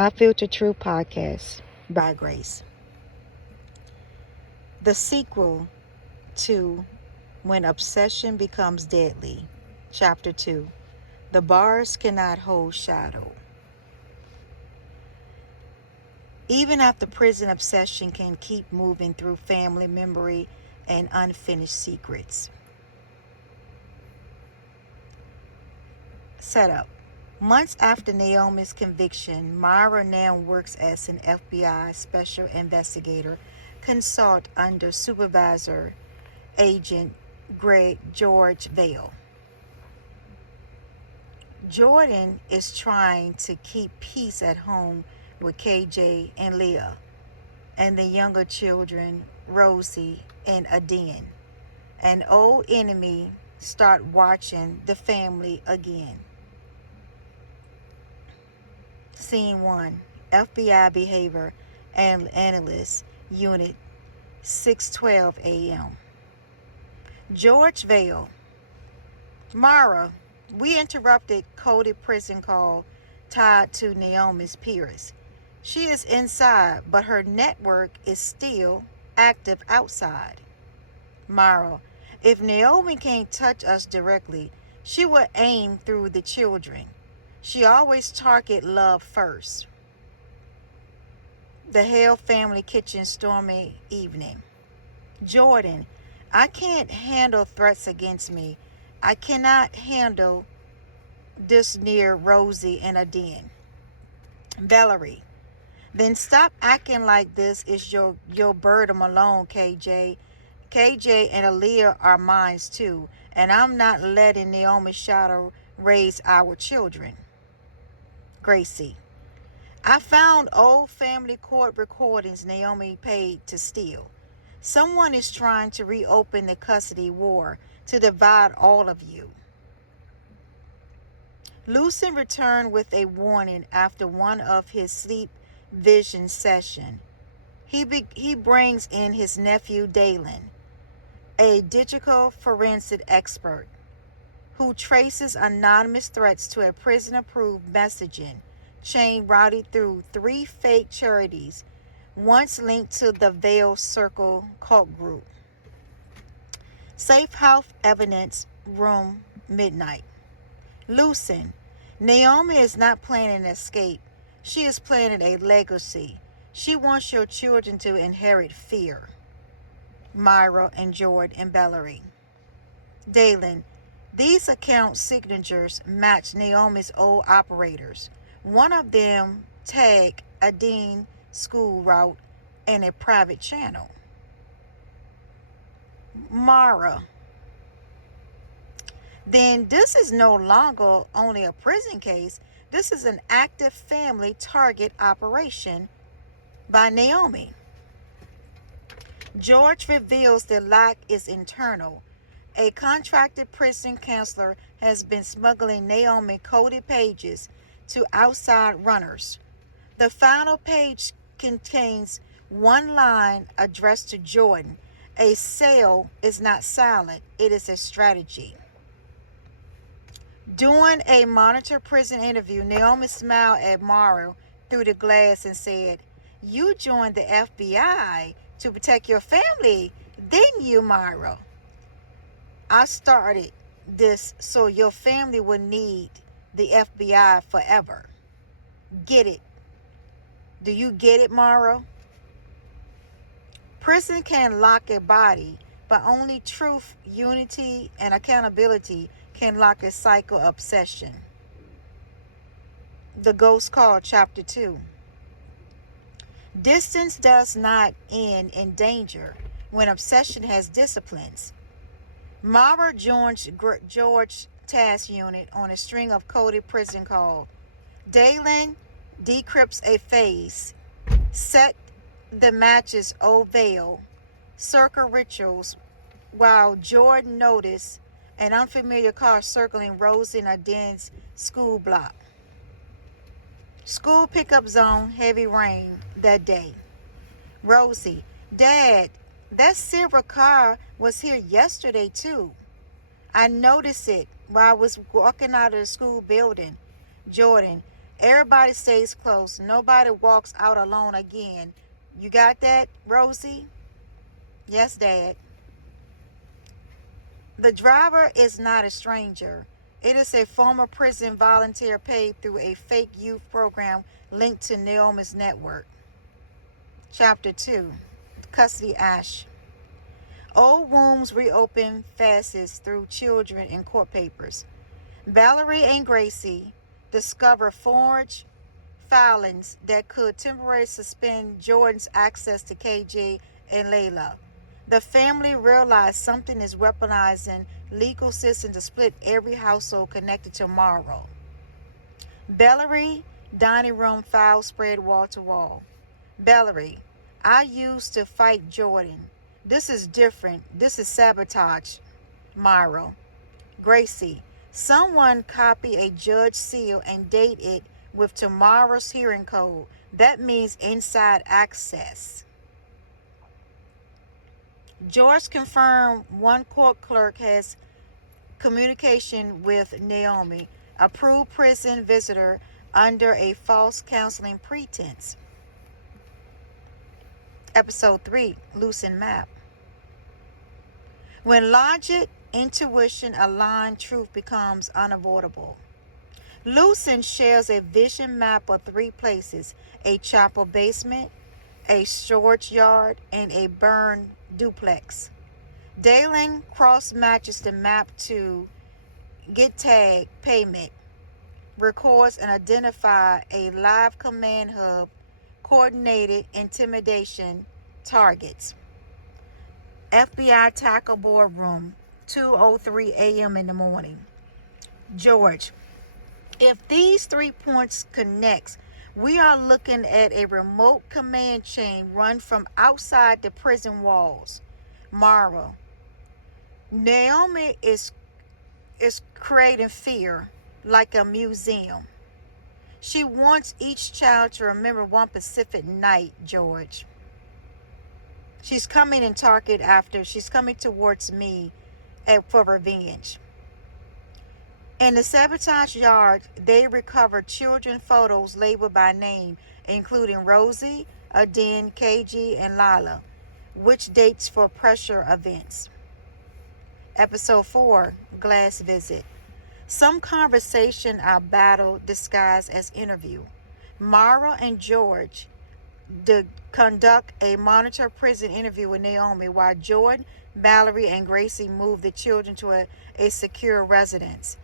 I Filter Truth podcast by Grace. The sequel to When Obsession Becomes Deadly, Chapter 2. The Bars Cannot Hold Shadow. Even after prison, obsession can keep moving through family memory and unfinished secrets. Setup. Months after Naomi's conviction, Myra now works as an FBI special investigator consult under Supervisor Agent George Vale. Jordan is trying to keep peace at home with KJ and Leah and the younger children, Rosie and Adin. An old enemy start watching the family again. Scene 1. FBI Behavior Analyst Unit, 6:12 a.m. George Vale. Mara, we interrupted Cody prison call tied to Naomi's Pierce. She is inside, but her network is still active outside. Mara, if Naomi can't touch us directly, she will aim through the children. She always target love first. The Hale family kitchen stormy evening. Jordan, I can't handle threats against me. I cannot handle this near Rosie and Adin. Valerie, then stop acting like this is your burden alone, KJ. KJ and Aaliyah are mine too, and I'm not letting Naomi's shadow raise our children. Gracie, I found old family court recordings Naomi paid to steal. Someone is trying to reopen the custody war to divide all of you. Lucen returned with a warning after one of his sleep vision session. He brings in his nephew Dalen, a digital forensic expert, who traces anonymous threats to a prison-approved messaging chain routed through 3 fake charities, once linked to the Veil Circle cult group. Safe house evidence room, midnight. Lucen, Naomi is not planning an escape. She is planning a legacy. She wants your children to inherit fear. Myra and Jordan and Valerie. Dalen, these account signatures match Naomi's old operators. One of them tagged a Dean school route and a private channel. Mara, then this is no longer only a prison case. This is an active family target operation by Naomi. George reveals the lock is internal. A contracted prison counselor has been smuggling Naomi coded pages to outside runners. The final page contains one line addressed to Jordan. A cell is not silent, it is a strategy. During a monitor prison interview, Naomi smiled at Mara through the glass and said, "You joined the FBI to protect your family, didn't you, Myra? I started this so your family would need the FBI forever. Get it? Do you get it, Myra? Prison can lock a body, but only truth, unity, and accountability can lock a cycle of obsession." The Ghost Call, Chapter 2. Distance does not end in danger when obsession has disciplines. Mara joins George task unit on a string of coded prison calls. Dalen decrypts a face, set the matches old veil, circle rituals, while Jordan noticed an unfamiliar car circling Rosie and Adin's school block. School pickup zone, heavy rain that day. Rosie, Dad, that silver car was here yesterday too. I noticed it while I was walking out of the school building. Jordan, Everybody stays close. Nobody walks out alone again. You got that, Rosie? Yes, Dad. The driver is not a stranger. It is a former prison volunteer paid through a fake youth program linked to Naomi's network. Chapter 2. Custody Ash. Old wounds reopen fastest through children in court papers. Valerie and Gracie discover forged filings that could temporarily suspend Jordan's access to KJ and Layla. The family realized something is weaponizing legal system to split every household connected to Morrow. Valerie, dining room file spread wall to wall. Valerie, I used to fight Jordan. This is different. This is sabotage. Morrow. Gracie, someone copy a judge seal and date it with tomorrow's hearing code. That means inside access. George confirmed one court clerk has communication with Naomi, approved prison visitor under a false counseling pretense. Episode 3, Loosened Map. When logic, intuition align, truth becomes unavoidable. Lucen shares a vision map of 3 places: a chapel basement, a storage yard, and a burned duplex. Dalen cross-matches the map to get tag payment, records and identify a live command hub, coordinated intimidation targets. FBI tackle boardroom, 2:03 a.m. in the morning. George, if these 3 points connects, we are looking at a remote command chain run from outside the prison walls. Mara, Naomi is creating fear like a museum. She wants each child to remember one Pacific night, George. She's coming in target after. She's coming towards me for revenge. In the sabotage yard, they recovered children photos labeled by name, including Rosie, Adin, KG, and Lila, which dates for pressure events. Episode 4, Glass Visit. Some conversation are battle disguised as interview. Mara and George conduct a monitor prison interview with Naomi while Jordan, Valerie, and Gracie move the children to a secure residence.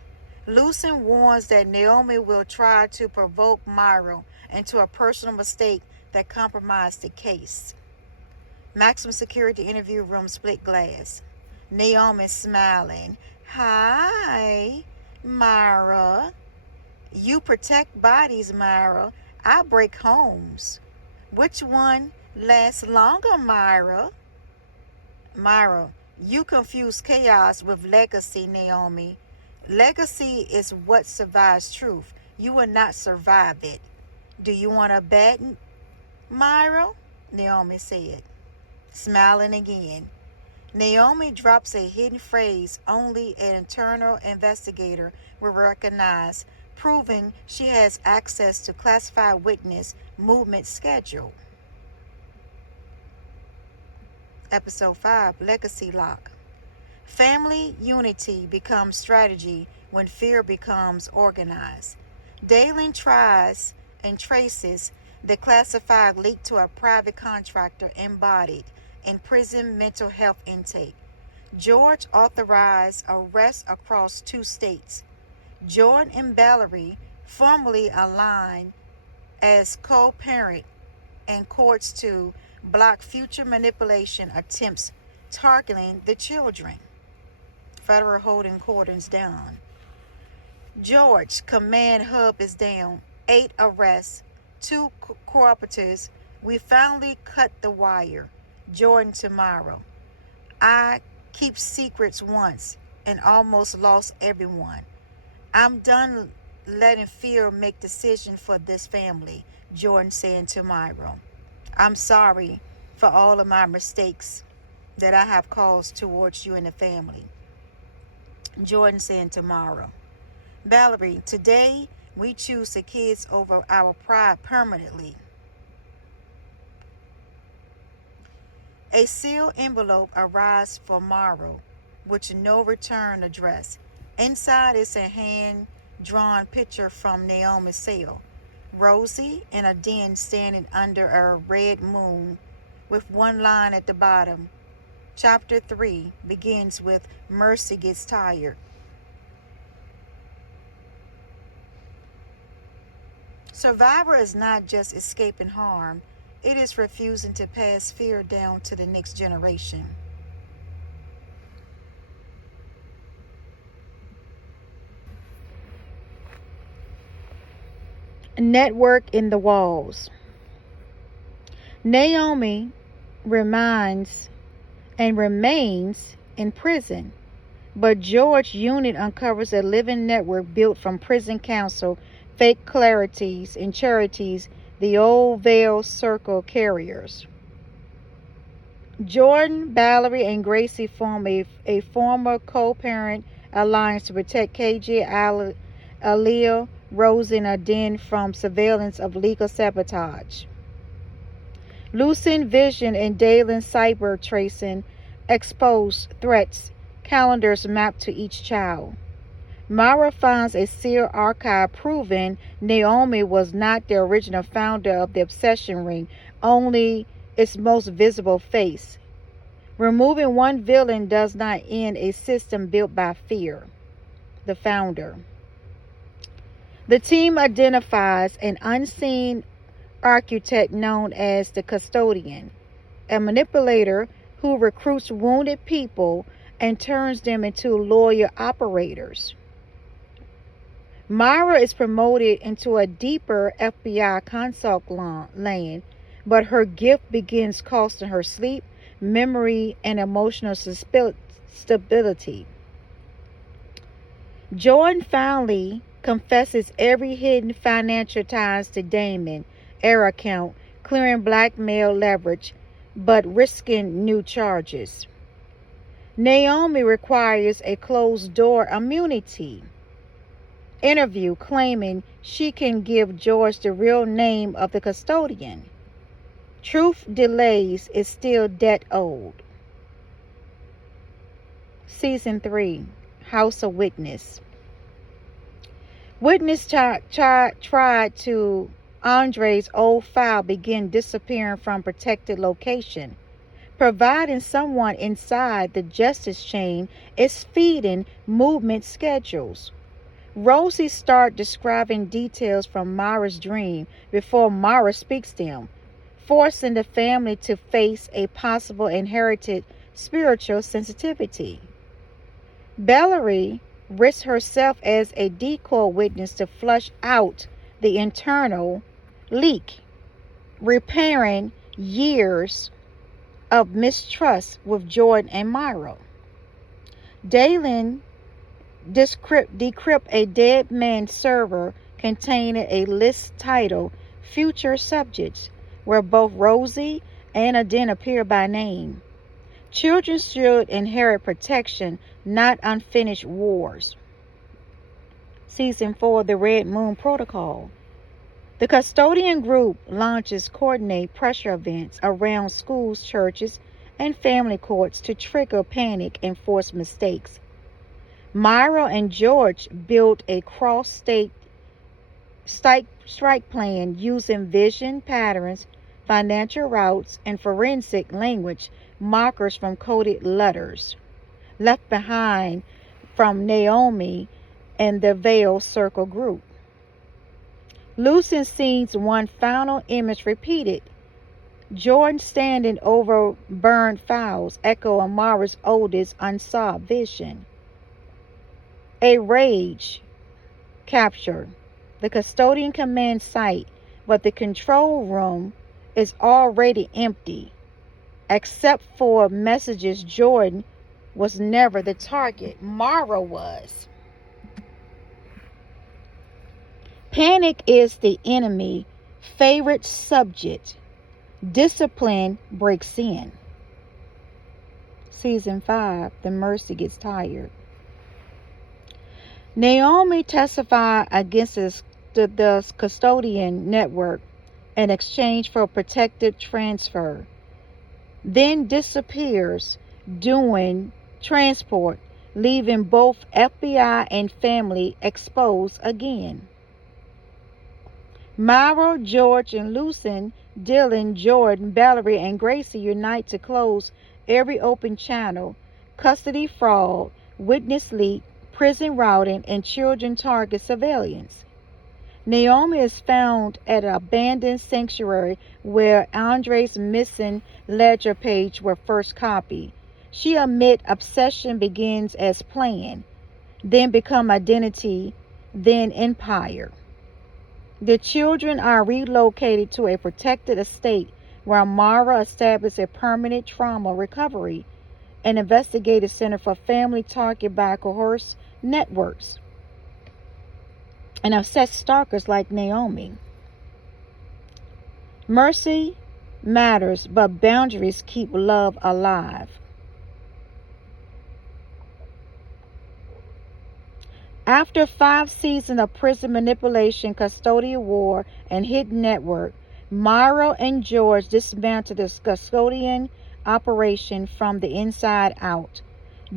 Lucen warns that Naomi will try to provoke Myra into a personal mistake that compromised the case. Maximum security interview room, split glass. Naomi smiling. Hi, Myra. You protect bodies, Myra. I break homes. Which one lasts longer, Myra? Myra, you confuse chaos with legacy, Naomi. Legacy is what survives truth. You will not survive it. Do you want to bet, Myra? Naomi said, smiling again. Naomi drops a hidden phrase only an internal investigator will recognize, proving she has access to classified witness movement schedule. Episode 5, Legacy Lock. Family unity becomes strategy when fear becomes organized. Dalen tries and traces the classified leak to a private contractor embodied in prison mental health intake. George authorized arrests across 2 states. Jordan and Valerie formally aligned as co-parent and courts to block future manipulation attempts targeting the children. Federal holding cordons down. George command hub is down. 8 arrests, 2 cooperatives. We finally cut the wire. Jordan tomorrow. I keep secrets once and almost lost everyone. I'm done letting fear make decisions for this family, Jordan said to Myra. I'm sorry for all of my mistakes that I have caused towards you and the family. Jordan said tomorrow. Valerie, today We choose the kids over our pride permanently. A sealed envelope arrives for Morrow, with no return address. Inside is a hand-drawn picture from Naomi's cell. Rosie in a den standing under a red moon, with one line at the bottom. Chapter 3 begins with Mercy gets tired. Survivor is not just escaping harm, it is refusing to pass fear down to the next generation. Network in the walls. Naomi remains in prison, but George's unit uncovers a living network built from prison council, fake clarities, and charities, the Old Veil Circle carriers. Jordan, Valerie, and Gracie form a former co-parent alliance to protect KJ, Aaliyah, Rose, and Aden from surveillance of legal sabotage. Lucent Vision and Dalen cyber tracing expose threats, calendars mapped to each child. Mara finds a sealed archive proving Naomi was not the original founder of the Obsession Ring, only its most visible face. Removing one villain does not end a system built by fear. The founder. The team identifies an unseen architect known as the Custodian, a manipulator who recruits wounded people and turns them into loyal operators. Myra is promoted into a deeper FBI consult lane, but her gift begins costing her sleep, memory, and emotional stability. Jordan finally confesses every hidden financial ties to Damon, error account, clearing blackmail leverage, but risking new charges. Naomi requires a closed-door immunity interview claiming she can give George the real name of the custodian. Truth delays is still debt owed. Season 3, House of Witness. Witness tried to Andre's old file begin disappearing from protected location. Providing someone inside the justice chain is feeding movement schedules. Rosie starts describing details from Mara's dream before Mara speaks them, forcing the family to face a possible inherited spiritual sensitivity. Valerie risks herself as a decoy witness to flush out the internal leak, repairing years of mistrust with Jordan and Myra. Dalen decrypt a dead man's server containing a list titled Future Subjects, where both Rosie and Aden appear by name. Children should inherit protection, not unfinished wars. Season 4, The Red Moon Protocol. The custodian group launches coordinate pressure events around schools, churches, and family courts to trigger panic and force mistakes. Myra and George built a cross-state strike plan using vision patterns, financial routes, and forensic language markers from coded letters left behind from Naomi and the Veil Circle group. Lucent sees one final image repeated. Jordan standing over burned files, echo Amara's oldest unsolved vision. A rage capture. The custodian commands site, but the control room is already empty. Except for messages, Jordan was never the target. Mara was. Panic is the enemy favorite subject. Discipline breaks in. Season 5, The Mercy Gets Tired. Naomi testified against disrupted the custodian network in exchange for protected transfer, then disappears during transport, leaving both FBI and family exposed again. Myra, George, and Lucien, Dylan, Jordan, Valerie, and Gracie unite to close every open channel: custody fraud, witness leak, prison routing, and children target surveillance. Naomi is found at an abandoned sanctuary where Andre's missing ledger page were first copied. She admits obsession begins as plan, then become identity, then empire. The children are relocated to a protected estate where Mara established a permanent trauma recovery and investigative center for family targeted by coerced networks and obsessed stalkers like Naomi. Mercy matters, but boundaries keep love alive. After 5 seasons of prison manipulation, custodial war, and hidden network, Myra and George dismantled the custodian operation from the inside out.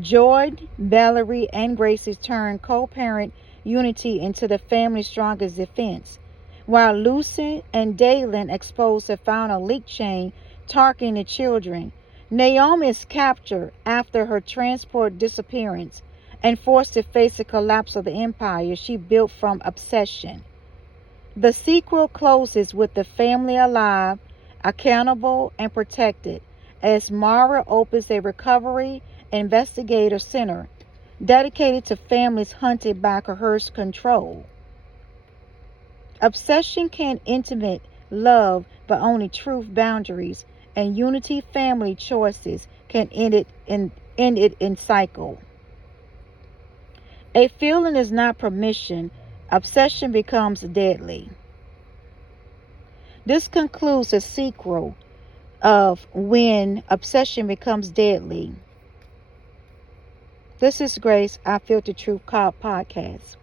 Jordan, Valerie, and Gracie turned co-parent unity into the family's strongest defense, while Lucien and Dalen exposed the final leak chain targeting the children. Naomi is captured after her transport disappearance and forced to face the collapse of the empire she built from obsession. The sequel closes with the family alive, accountable, and protected as Mara opens a recovery investigator center dedicated to families hunted by coerced control. Obsession can intimate love, but only truth, boundaries, and unity family choices can end it in cycle. A feeling is not permission. Obsession becomes deadly. This concludes the sequel of When Obsession Becomes Deadly. This is Grace, I Feel the Truth podcast.